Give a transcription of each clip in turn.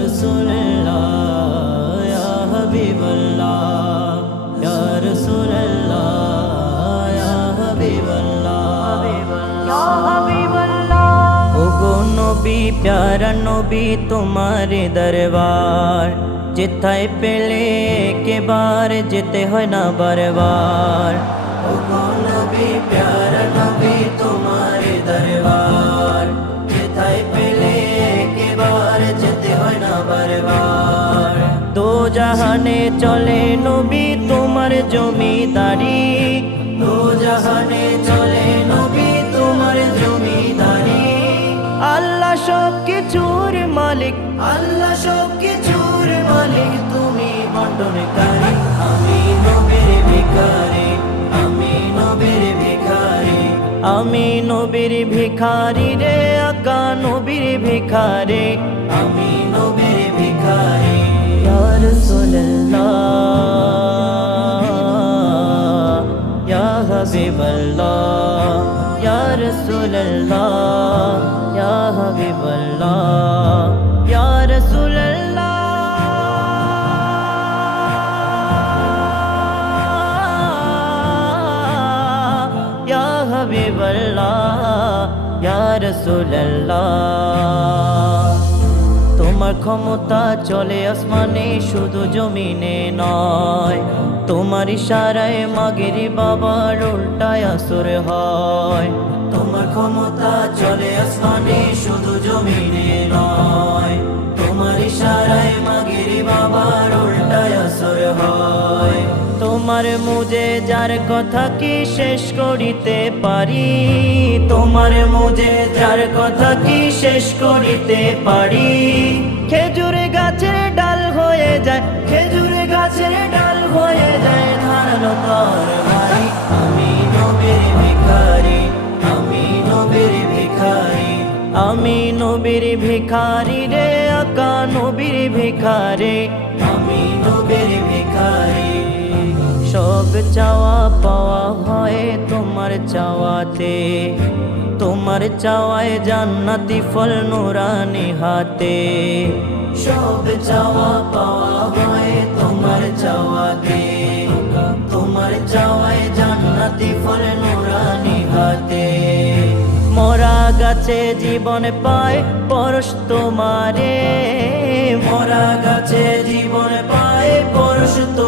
রসুল্লাহ ইয়া হাবিবাল্লাহ ইয়া রসুল্লাহ ইয়া হাবিবাল্লাহ। ইয়া হাবিবাল্লাহ। ও গো নবী প্যারা নবী তোমার দরবার যেথায় পেলে একেবার যেতে হয় না বারবার। নবী প্যারা নবী জাহানে চলে নবী তোমার জমিদারি। দো জাহানে চলে নবী তোমার জমিদারি। আল্লাহ সব কিছুর মালিক। আল্লাহ সব কিছুর মালিক তুমি বন্টনকারী। আমি নবীর ভিখারি আমি নবীর ভিখারি। আমি নবীর ভিখারি রে আকা নবীর ভিখারি। আমি ইয়া হাবিবাল্লাহ ইয়া রাসূলুল্লাহ ইয়া হাবিবাল্লাহ ইয়া রাসূলুল্লাহ ইয়া হাবিবাল্লাহ ইয়া রাসূলুল্লাহ তোমার ক্ষমতা চলে আসমানে, শুধু জমিনে নয়। তোমার ইশারায় মাগেরি বাবার উল্টায় আসর হয়। তোমার ক্ষমতা চলে আসমানে, শুধু জমিনে নয়। তোমার ইশারায় মাগেরি বাবার উল্টায় আসর হয়। তোমার মুজে যার কথা কি শেষ করিতে পারি? তোমার মুজে যার কথা কি শেষ করিতে পারি? খেজুর গাছের ডাল হয়ে যায়, খেজুর গাছের ডাল হয়ে যায়, ধারালো তর ভাই আমি নবীর ভিখারি, আমি নবীর ভিখারি। আমি নবীর ভিখারি রে, আকা নবীর ভিখারি। আমি নবীর ভিখারি। সব চাওয়া পাওয়া হয় তোমার চাওয়াতে। তোমার চাওয়ায় জান্নাতি ফল নুরানি হাতে। সব চাওয়া পাওয়া হয় তোমার চাওয়াতে। তোমার চাওয়ায় জান্নাতি ফল নুরানি হাতে। মরা গাছে জীবন পায় পরশ তোমারে। মরা গাছে জীবন পায় পরশ তোমারে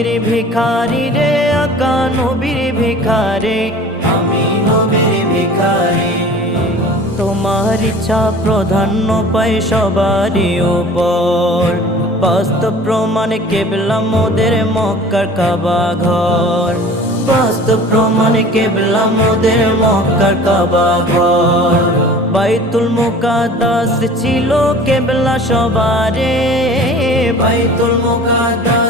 নবীর ভিখারি রে আকা নবীর ভিখারি। আমি নবীর ভিখারি। তোমার ইচ্ছা প্রাধান্য পায় সবারই উপর। বাস্তব প্রমাণ কেবলা মোদের মক্কার কাবা ঘর। বাস্তব প্রমাণ কেবলা মোদের মক্কার কাবা ঘর। বাইতুল মুকাদ্দাস ছিল কেবলা সবারে। বাইতুল মুকাদ্দাস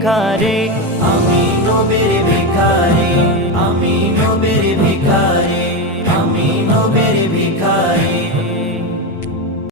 ভিখারে। আমি নবীর ভিখারি আমি নবীর ভিখারি।